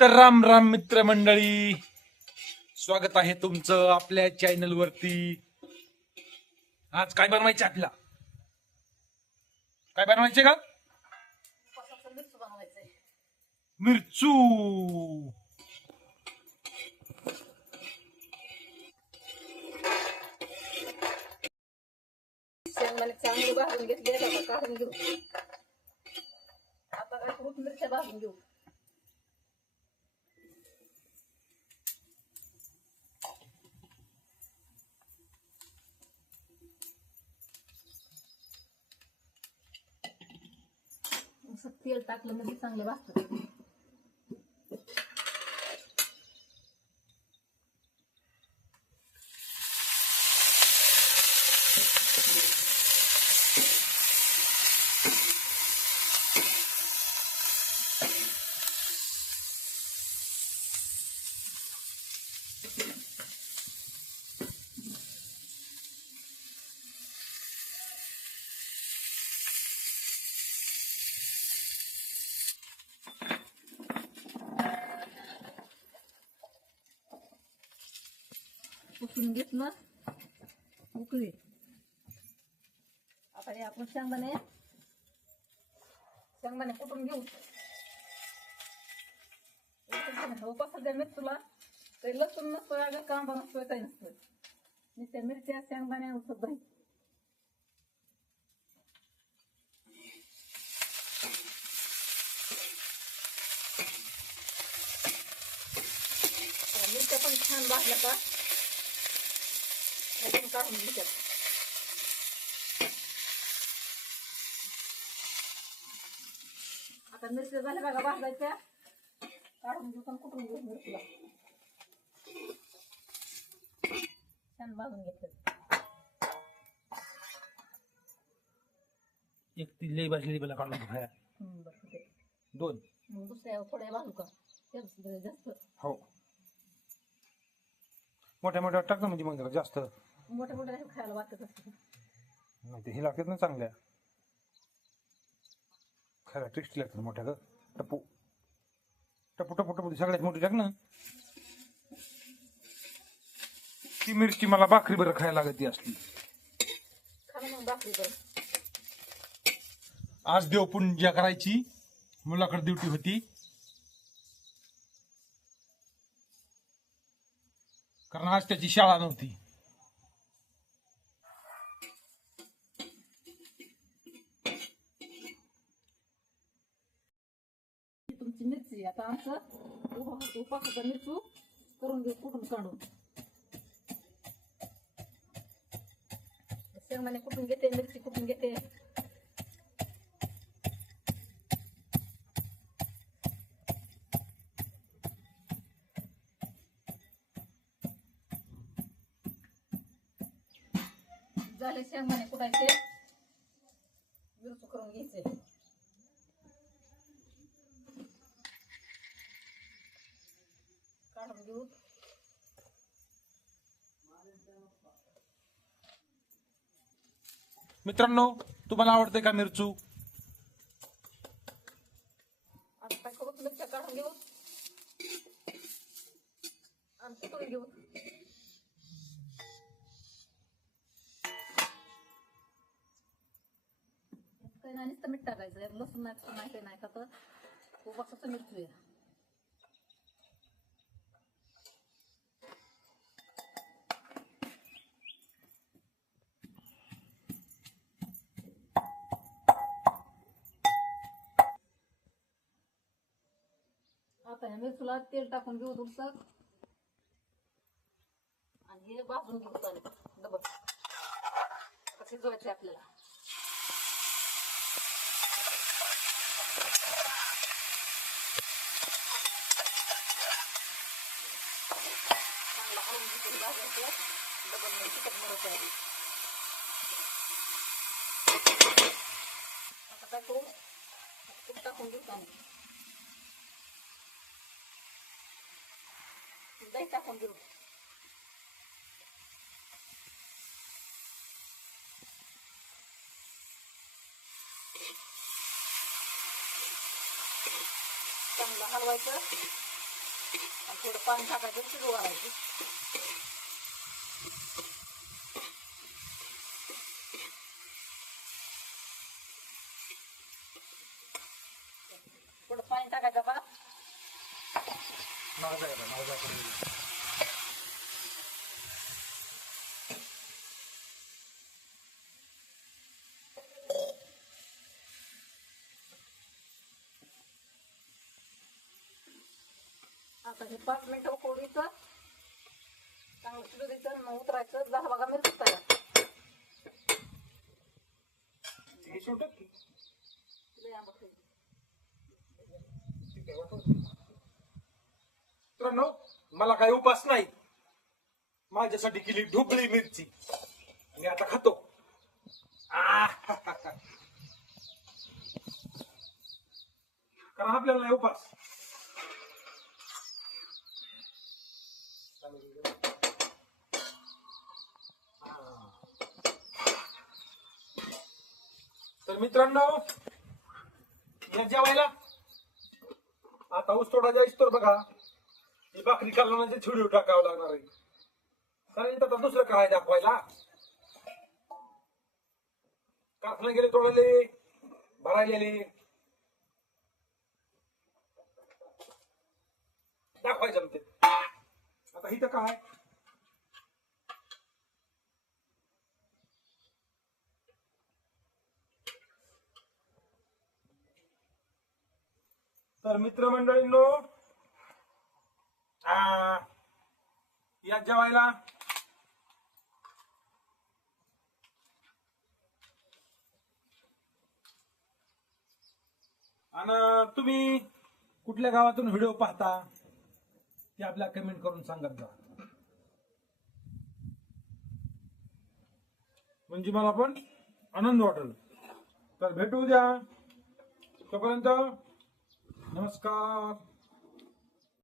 तर राम राम मित्र मंडळी स्वागत आहे तुमचं आपल्या चॅनल वरती आज काय बनवायचं आपला काय बनवायचे का मिरचू. शेंगदाणे भाजून घेतले आता काढून घेऊ. आता काय करू? मिरच्या भाजून घेऊ. असं तेल टाकलं म्हणजे चांगलं भाजतं पुसून घेतलं. उकळी. आता हे आपण शेंगदाणे शेंगदाणे कुटून घेऊ. उपास सध्या मिरचूला काही लसूण नसतो अगं कांदा नसतो काही मी त्या मिरच्या शेंगदाणे उसत दही मिरच्या पण छान भाजल्या का? अजून काढून घेतात. आता मिरच्या झाल्या बघा भाजायच्या. काढून घेऊ पण कुठून घेऊ मिरचीला. छान भाजून घेतलं. एक ती लई भाजलेली मला काढून खाया. दोन. मग दुसऱ्या थोड्या भाजू का? जास्त. हो. मोठ्या मोठ्या टाकतो म्हणजे मग जरा जास्त. मोठ्या मोठ्या खायला वाटत असते नाही ते हे लागतात ना चांगल्या. खायला टेस्टी लागतात मोठ्या ग टप्पू टप्पू टप्पू टप्पू सगळ्यात मोठी टाक ना. ती मिरची मला भाकरी बरं खायला लागत ती असली. मग भाकरी कर आज देवपूजा करायची. मुलाकडे ड्युटी होती. कारण आज त्याची शाळा नव्हती. ही मिरची आता आमचं उभा उपासाचा मिरचू करून घेऊ कुठून काढून. शेंगदाणे कुठून घेते मिरची कुठून घेते? झाले शेंगदाणे कुठायचे? मिरचू करून घ्यायचे काढून घेऊ मित्रांनो तुम्हाला आवडते का मिरचू? मीठ टाकायचं. लसूण नाही नाही काही नाही का तर मिरची आहे. आता ह्या मिरचीला तेल टाकून घेऊ थोडस. आणि हे भाजून घेऊ चालेल डबल शिजवायचे आपल्याला. चांगला भाजायचं. डबलमध्ये चिकट भरायचं आहे आता काय करू? टाकून घेऊ चालेल दही टाकून घेऊ चांगलं हलवायचं आणि थोडं पाणी टाकायचं शिजू घालायचं थोडं पाणी टाकायचं बा माझा आहे. आता हे पाच मिनिटं उकळीचं चांगलं शिजू द्यायचं मग उतरायचं झालं बघा मिरची तयार हे की? आंबट होईल. ठीक आहे, वाटलं. मित्रांनो मला काही उपास नाही. माझ्यासाठी केली ढुबळी मिरची. मी आता खातो. कारण आपल्याला उपास. तर मित्रांनो या जेवायला. आता ऊस थोडा जायच तर बघा. ही भाकरी कालवण्याचे म्हणजे छिडीव टाकावं लागणार आहे. कारण आता दुसरं काय दाखवायला? कारखाना गेले तोडले भरायलेले. दाखवायचं म्हणते आता हिथं काय? तर मित्रमंडळींनो या जेवायला? आणि तुम्ही कुठल्या गावातून व्हिडिओ पाहता ते आपल्या कमेंट करून सांगत जा. म्हणजे मला पण आनंद वाटेल. तर भेटू द्या तोपर्यंत नमस्कार.